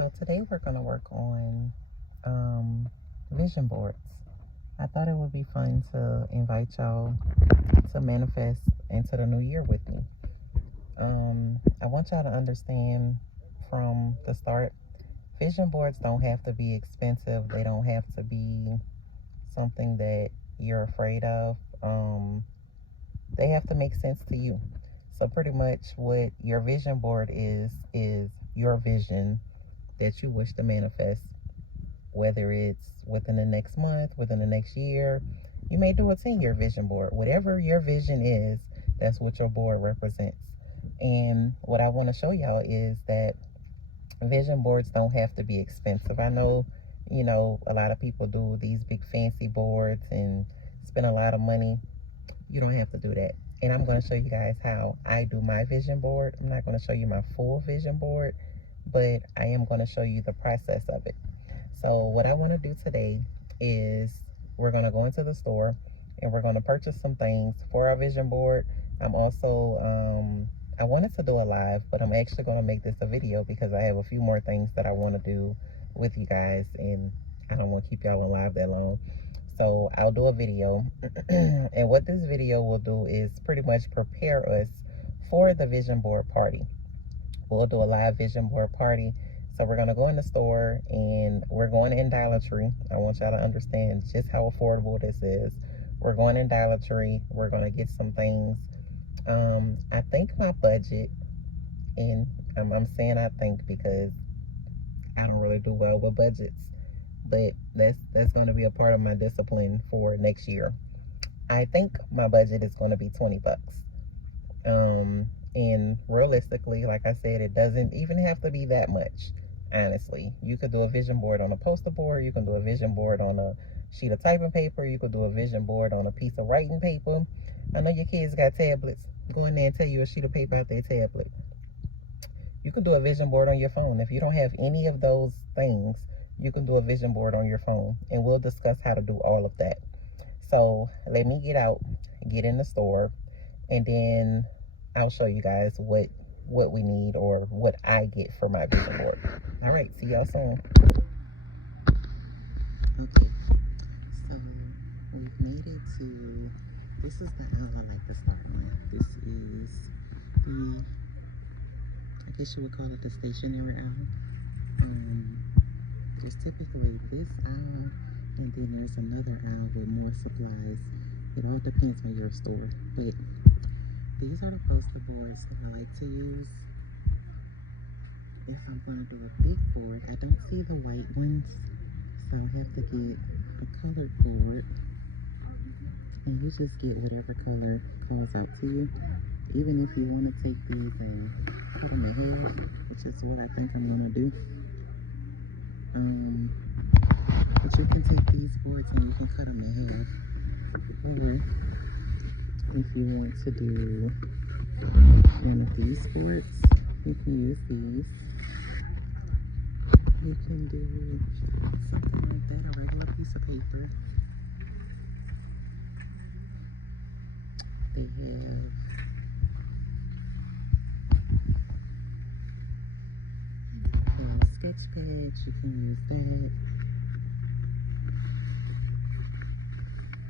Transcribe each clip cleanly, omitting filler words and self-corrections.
So today we're going to work on vision boards. I thought it would be fun to invite y'all to manifest into the new year with me. I want y'all to understand from the start, vision boards don't have to be expensive. They don't have to be something that you're afraid of. They have to make sense to you. So pretty much what your vision board is your vision that you wish to manifest, whether it's within the next month, within the next year. You may do a 10-year vision board. Whatever your vision is, that's what your board represents. And what I want to show y'all is that vision boards don't have to be expensive. I know, a lot of people do these big fancy boards and spend a lot of money. You don't have to do that. And I'm going to show you guys how I do my vision board. I'm not going to show you my full vision board, but I am going to show you the process of it. So what I want to do today is we're going to go into the store and we're going to purchase some things for our vision board. I'm also, I wanted to do a live, but I'm actually going to make this a video because I have a few more things that I want to do with you guys, and I don't want to keep y'all on live that long. So I'll do a video. And what this video will do is pretty much prepare us for the vision board party. We'll do a live vision board party. So we're going to go in the store and we're going in Dollar Tree. I want y'all to understand just how affordable this is. We're going in Dollar Tree. We're going to get some things. I think my budget, and I'm saying I think because I don't really do well with budgets, but that's going to be a part of my discipline for next year. I think my budget is going to be 20 bucks. And realistically, like I said, it doesn't even have to be that much. Honestly, you could do a vision board on a poster board. You can do a vision board on a sheet of typing paper. You could do a vision board on a piece of writing paper. I know your kids got tablets. Go in there and tell you a sheet of paper out their tablet. You can do a vision board on your phone. If you don't have any of those things, you can do a vision board on your phone, and we'll discuss how to do all of that. So let me get out, get in the store, and then I'll show you guys what we need or what I get for my vision board. All right, see y'all soon. Okay, so we've made it to, this is the aisle I like to start on. This is the, I guess you would call it the stationery aisle. There's typically this aisle, and then there's another aisle with more supplies. It all depends on your store, but these are the poster boards that I like to use. If I'm going to do a big board, I don't see the white ones, so I have to get the colored board. And you just get whatever color comes out to you. Even if you want to take these and cut them in half, which is what I think I'm going to do. But you can take these boards and you can cut them in half. Or if you want to do one of these boards, you can use these. You can do something like that, a regular piece of paper. They have sketch pads, you can use that.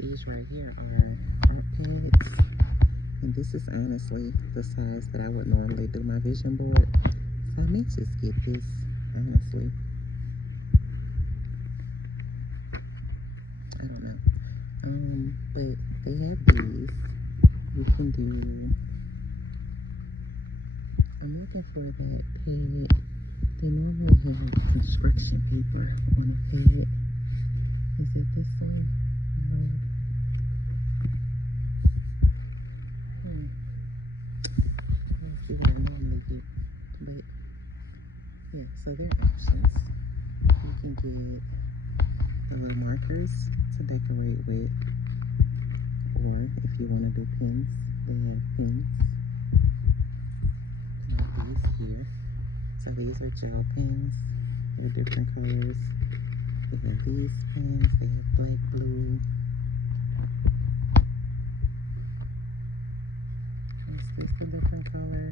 These right here are art pads, and this is honestly the size that I would normally do my vision board. So I may just get this, honestly. I don't know. But they have these. You can do, I'm looking for that pad. They normally have construction paper on a pad. Is it this one? Let's see what I normally do. But yeah, so there are options. You can get markers to decorate with, or if you want to do pins, they have pins. Like these here. So these are gel pens with different colors. They have these pens, they have black, blue. Is this a different color?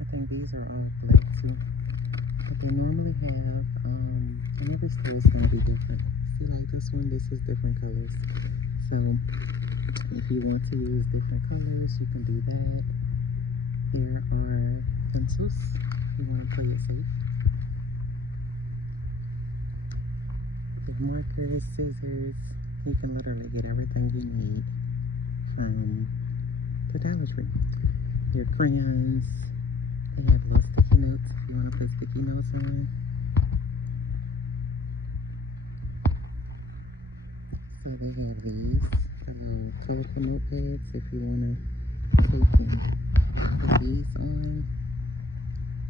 I think these are all black too. But they normally have, and every store is going to be different. See, like this one, this is different colors. So if you want to use different colors, you can do that. Here are pencils. You want to play it safe. With markers, scissors, you can literally get everything you need from the Dollar Tree. Your crayons, they have little sticky notes if you want to put sticky notes on. So they have these colorful notepads if you want to take and put these on.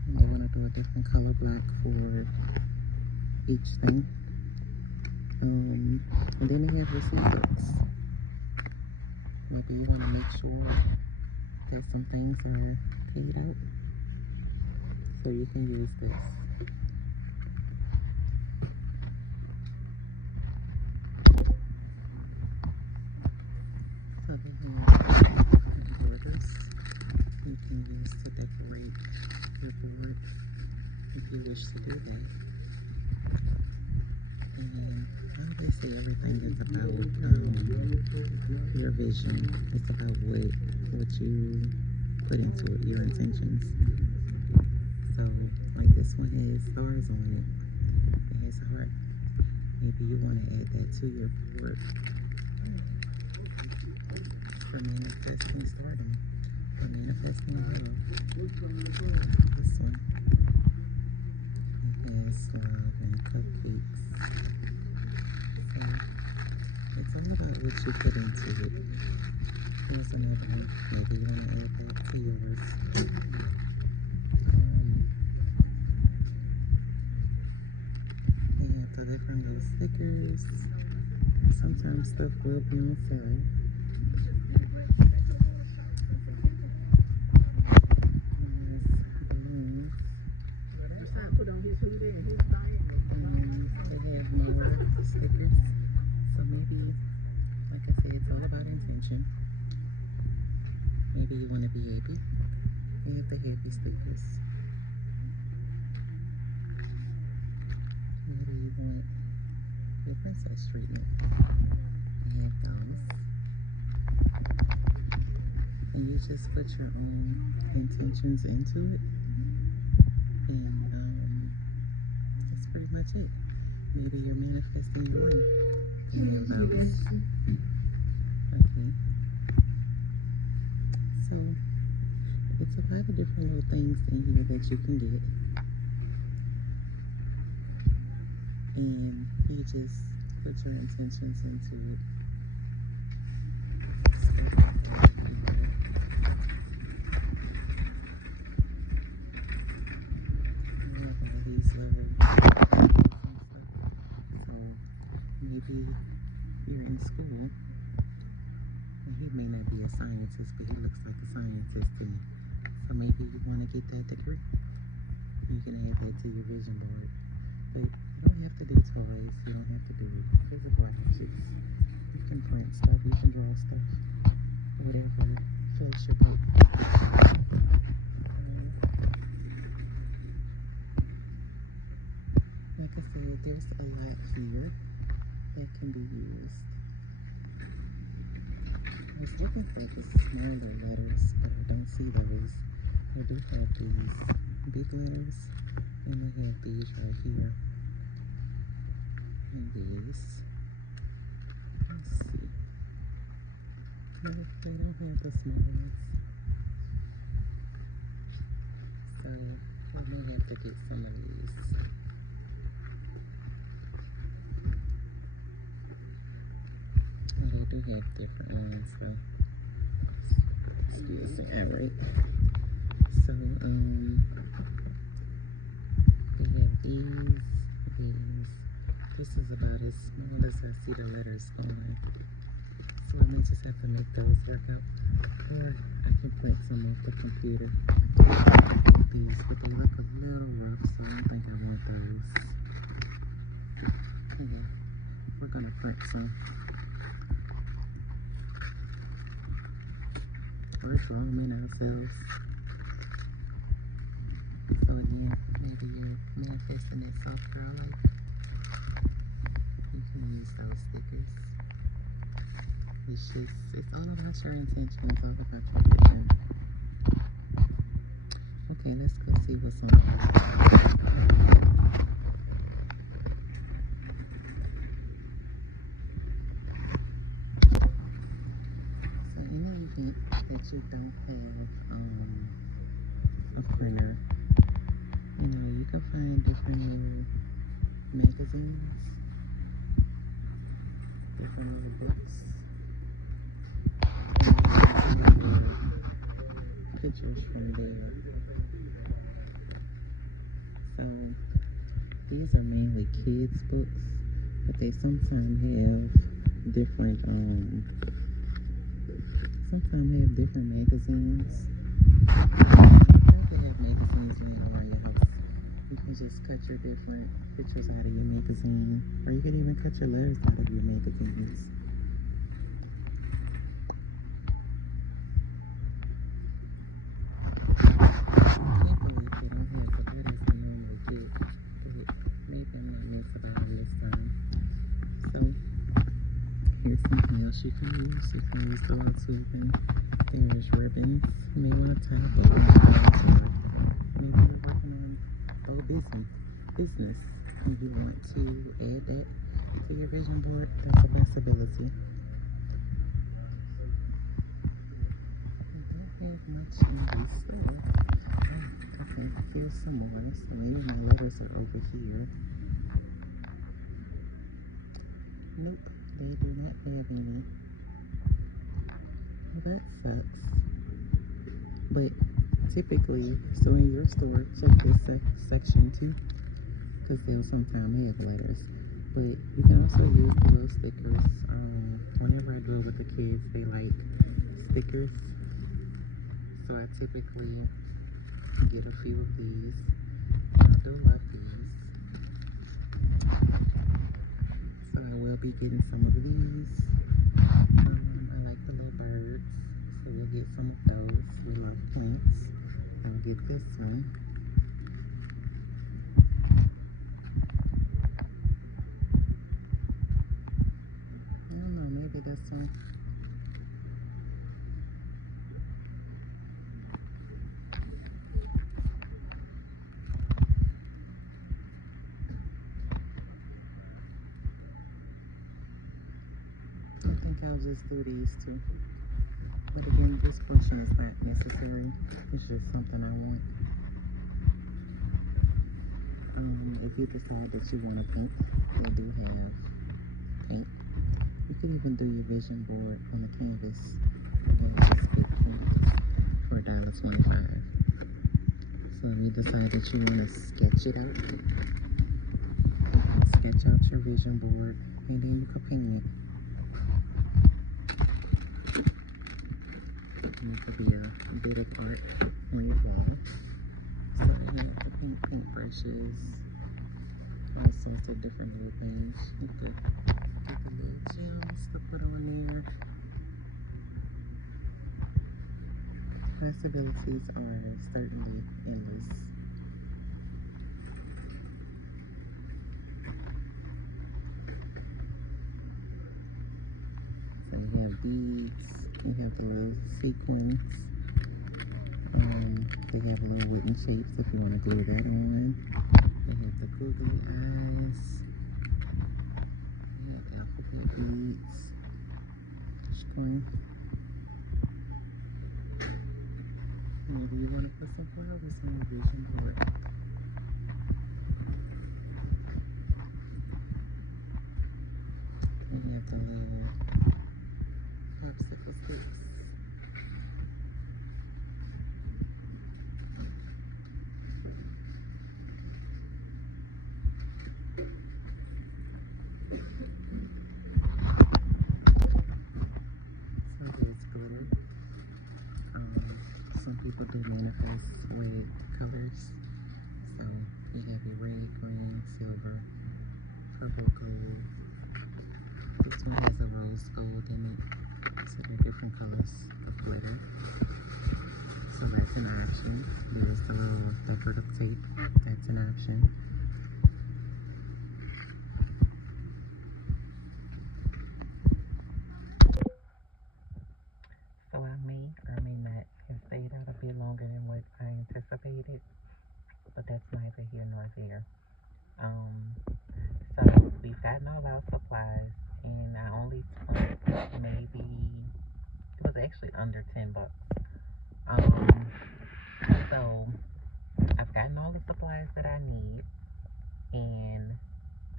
And they want to do a different color block for each thing. And then they have receipt books. Maybe you want to make sure that some things are paid out. So you can use this. So they have borders you can use to decorate your board if you wish to do that. And obviously everything is about your vision. It's about what you put into it, your intentions. So like this one has stars on it. It has a heart. Maybe you want to add that to your board for manifesting stardom, for manifesting love. This one, it has love and cupcakes. So it's all about what you put into it. Here's another one. Maybe you want to add that to yours. They have the different little stickers. Sometimes stuff will be on sale. They have more stickers. So maybe, like I said, it's all about intention. Maybe you want to be happy. They have the happy stickers. Maybe you want your princess treatment. They have those. And you just put your own intentions into it. And that's pretty much it. Maybe you're manifesting your own values. Okay. So it's a lot of different little things in here that you can get. And you just put your intentions into it. Maybe you're in school, and he may not be a scientist, but he looks like a scientist to me. So maybe you want to get that degree. You can add that to your vision board. But you don't have to do toys. You don't have to do physical objects. You can print stuff. You can draw stuff. Whatever floats your boat. Like I said, there's a lot here that can be used. I was looking for the smaller letters, but I don't see those. I do have these big letters, and I have these right here. And these. Let's see. No, they don't have the small ones. So we may have to get some of these. And they do have different ones, so excuse the average. So we have these. This is about as small as I see the letters going. So I may just have to make those work out. Or I can print some off the computer. These, but they look a little rough, so I don't think I want those. Okay, we're gonna print some. We're filming ourselves. So again, we maybe you're manifesting that soft girl life, you can use those stickers. It's all about your intentions, all about your vision. Okay, let's go see what's on the list. So in the event that you don't have a printer, you know, you can find different little magazines, different little books, and pictures from there. So these are mainly kids books, but they sometimes have different magazines. You can have magazines laying around your house. You can just cut your different pictures out of your magazine, or you can even cut your letters out of your magazines. Here's something else you can use. You can use the ones tubing. There's ribbons made on top of it. Maybe you're working on business and you want to add that to your vision board. That's a possibility. I don't have much in this store. Okay, here's some more. So maybe my letters are over here. Nope. They do not have any. That sucks. But typically, so in your store, check this section too, because they'll sometimes have letters. But you can also use the little stickers. Whenever I go with the kids, they like stickers. So I typically get a few of these. I do love these. So I will be getting some of these. I like the little birds, so we'll get some of those. We love plants. I'll get this one. I don't know, maybe this one. I think I'll just do these two. But again, this portion is not necessary. It's just something I want. If you decide that you want to paint, they do have paint. You can even do your vision board on the canvas. For $1.25. So if you decide that you want to sketch it out, sketch out your vision board, and then you can paint it. It could be a bit of art on your wall. So they have the paint brushes, all sorts of different little things. You could get the little gems to put on there. Possibilities are certainly endless. So you have beads, you have the little sequins. They have little wooden shapes if you want to glue that on. They have the googly eyes. They have alphabet beads. String. Maybe you want to put some flowers on your vision board. We have the little popsicle sticks. So there's glitter. Some people do manifest with colors. So you have your red, green, silver, purple, gold. This one has a rose gold in it. So there are different colors of glitter. So that's an option. There's the decorative tape. That's an option. So I may or may not have stayed out a bit longer than what I anticipated, but that's neither here nor there. So we've gotten all our supplies, and I only spent maybe, it was actually under $10. So I've gotten all the supplies that I need, and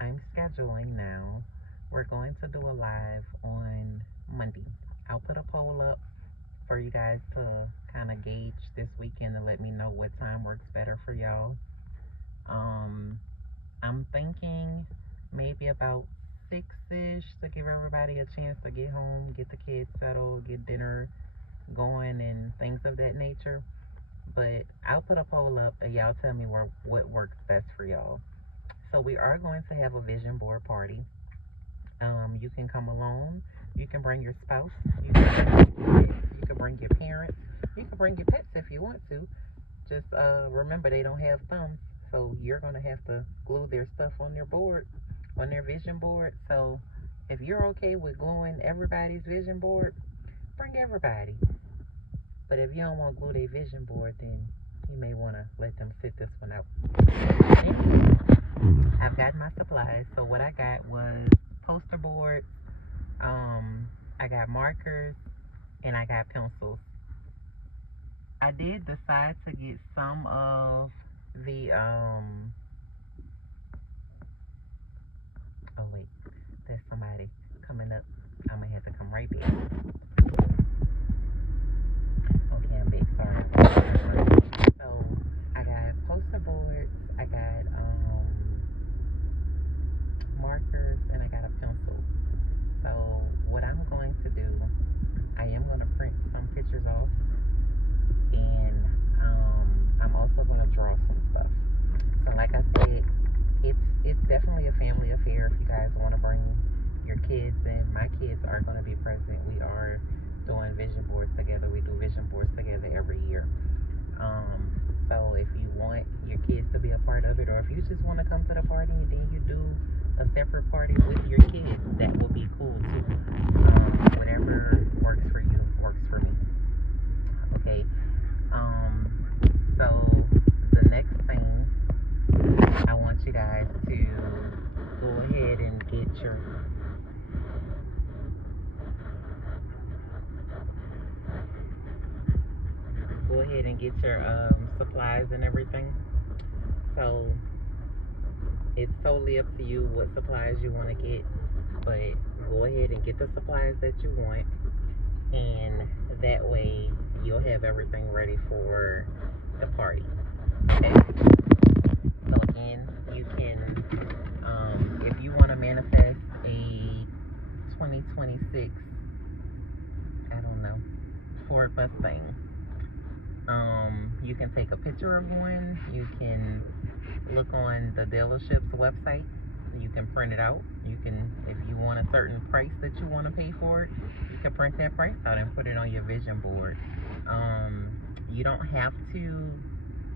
I'm scheduling now. We're going to do a live on Monday. I'll put a poll up for you guys to kind of gauge this weekend and let me know what time works better for y'all. I'm thinking maybe about 6-ish to give everybody a chance to get home, get the kids settled, get dinner going and things of that nature. But I'll put a poll up and y'all tell me what works best for y'all. So we are going to have a vision board party. You can come alone. You can bring your spouse. You can bring your parents. You can bring your pets if you want to. Just remember, they don't have thumbs, so you're going to have to glue their stuff on their board, on their vision board. So if you're okay with gluing everybody's vision board, bring everybody. But if you don't want to glue their vision board, then you may want to let them sit this one out. Anyway, I've got my supplies. So what I got was poster boards, I got markers, and I got pencils. I did decide to get some of the, oh wait, there's somebody coming up. I'm gonna have to come right back. Okay, I'm back, sorry. So, I got poster boards, I got, markers, and I got a pencil. So, what I'm going to do, I am going to print some pictures off, and I'm also going to draw some stuff. So like I said, it's definitely a family affair if you guys want to bring your kids in. My kids are going to be present. We are doing vision boards together. We do vision boards together every year. So if you want your kids to be a part of it, or if you just want to come to the party and then you do a separate party with your kids, that will be cool too. Whatever works for you works for me. Okay. So the next thing, I want you guys to go ahead and get your supplies and everything. So it's totally up to you what supplies you want to get, but go ahead and get the supplies that you want, and that way you'll have everything ready for the party. Okay, so again, you can if you want to manifest a 2026, I don't know, Ford Mustang, you can take a picture of one. You can look on the dealership's website. You can print it out. You can, if you want a certain price that you want to pay for it, you can print that price out and put it on your vision board. You don't have to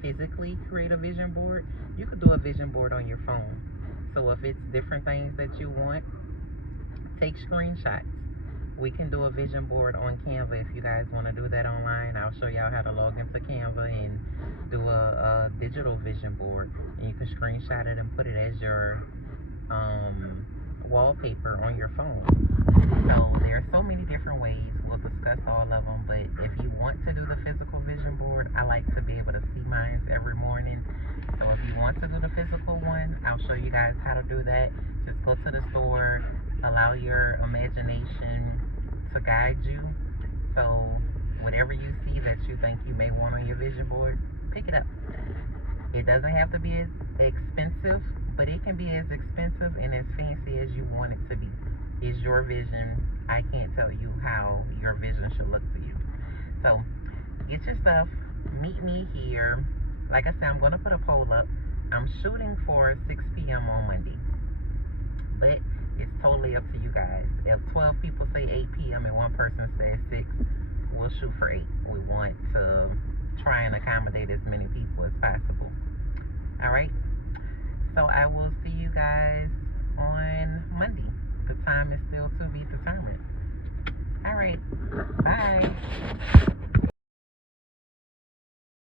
physically create a vision board. You could do a vision board on your phone. So if it's different things that you want, take screenshots. We can do a vision board on Canva if you guys want to do that online. I'll show y'all how to log into Canva and do a digital vision board. And you can screenshot it and put it as your wallpaper on your phone. So there are so many different ways. We'll discuss all of them, but if you want to do the physical vision board, I like to be able to see mine every morning. So if you want to do the physical one, I'll show you guys how to do that. Just go to the store, allow your imagination to guide you. So whatever you see that you think you may want on your vision board, pick it up. It doesn't have to be as expensive, but it can be as expensive and as fancy as you want it to be. It's your vision. I can't tell you how your vision should look to you. So get your stuff, meet me here. Like I said, I'm going to put a poll up. I'm shooting for 6 p.m. on Monday, but it's totally up to you guys. If 12 people say 8 p.m. and one person says 6, we'll shoot for 8. We want to try and accommodate as many people as possible. So I will see you guys on Monday. The time is still to be determined. All right. Bye.